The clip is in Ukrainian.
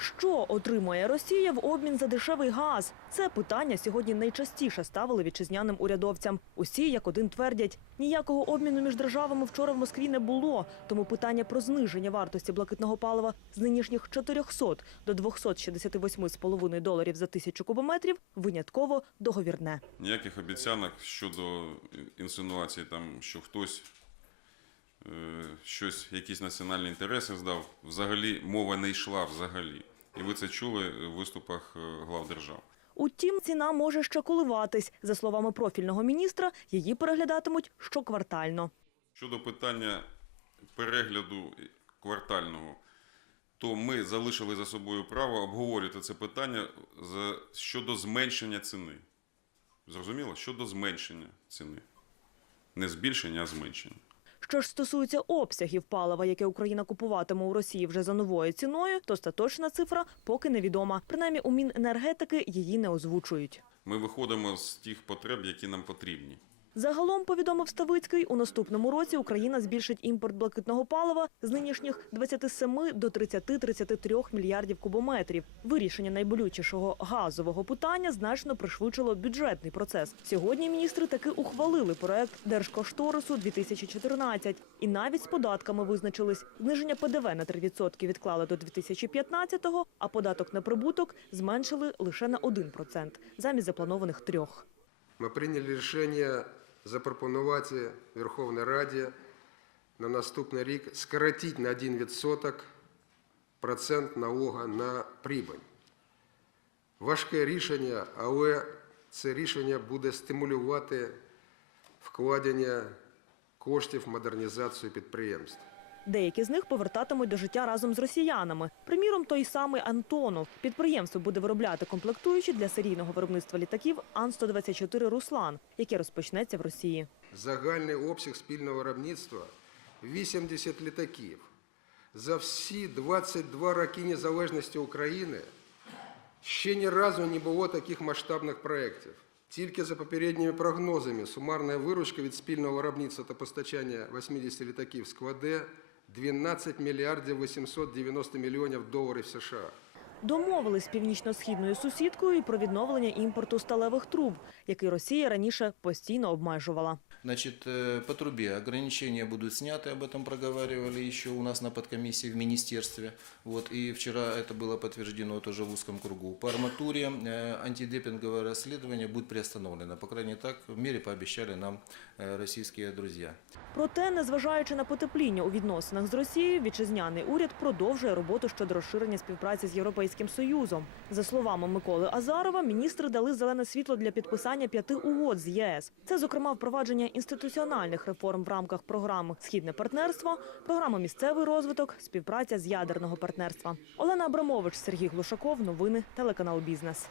Що отримує Росія в обмін за дешевий газ? Це питання сьогодні найчастіше ставили вітчизняним урядовцям. Усі, як один твердять, ніякого обміну між державами вчора в Москві не було. Тому питання про зниження вартості блакитного палива з нинішніх 400 до 268,5 доларів за тисячу кубометрів винятково договірне. Ніяких обіцянок щодо інсинуації, там, що хтось щось, якісь національні інтереси здав, взагалі мова не йшла взагалі. І ви це чули в виступах е, глав держав. Утім, ціна може ще коливатись. За словами профільного міністра, її переглядатимуть щоквартально. Щодо питання перегляду квартального, то ми залишили за собою право обговорювати це питання щодо зменшення ціни. Зрозуміло? Щодо зменшення ціни. Не збільшення, а зменшення. Що ж стосується обсягів палива, яке Україна купуватиме у Росії вже за новою ціною, то остаточна цифра поки невідома. Принаймні у Міненергетики її не озвучують. Ми виходимо з тих потреб, які нам потрібні. Загалом, повідомив Ставицький, у наступному році Україна збільшить імпорт блакитного палива з нинішніх 27 до 30-33 мільярдів кубометрів. Вирішення найболючішого газового питання значно пришвидшило бюджетний процес. Сьогодні міністри таки ухвалили проект держкошторису 2014 і навіть з податками визначились. Зниження ПДВ на 3% відклали до 2015-го, а податок на прибуток зменшили лише на 1% замість запланованих трьох. Ми прийняли рішення запропонувати Верховній Раді на наступний рік скоротити на 1% процент налога на прибыль. Важке рішення, але це рішення буде стимулювати вкладення коштів в модернізацію підприємств. Деякі з них повертатимуть до життя разом з росіянами. Приміром, той самий Антонов. Підприємство буде виробляти комплектуючі для серійного виробництва літаків Ан-124 «Руслан», яке розпочнеться в Росії. Загальний обсяг спільного виробництва 80 літаків. За всі 22 роки незалежності України ще ні разу не було таких масштабних проєктів. Тільки за попередніми прогнозами сумарна виручка від спільного виробництва та постачання 80 літаків складе 12 мільярдів 890 мільйонів доларів США. Домовились з північно-східною сусідкою і про відновлення імпорту сталевих труб, який Росія раніше постійно обмежувала. Значит, э, по трубе ограничения будут сняты, об этом проговаривали еще у нас на подкомиссии в министерстве. Вот, и вчера это было подтверждено тоже в узком кругу. По арматуре э, антидемпинговое расследование будет приостановлено. По крайней так в мире пообещали нам э, российские друзья. Проте, незважаючи на потепління у відносинах з Росією, вітчизняний уряд продовжує роботу щодо розширення співпраці з Європейським Союзом. За словами Миколи Азарова, міністри дали зелене світло для підписання п'яти угод з ЄС. Це, зокрема, впровадження інституціональних реформ в рамках програми Східне партнерство, програми місцевий розвиток, співпраця з ядерного партнерства. Олена Абрамович, Сергій Глушаков. Новини телеканал Бізнес.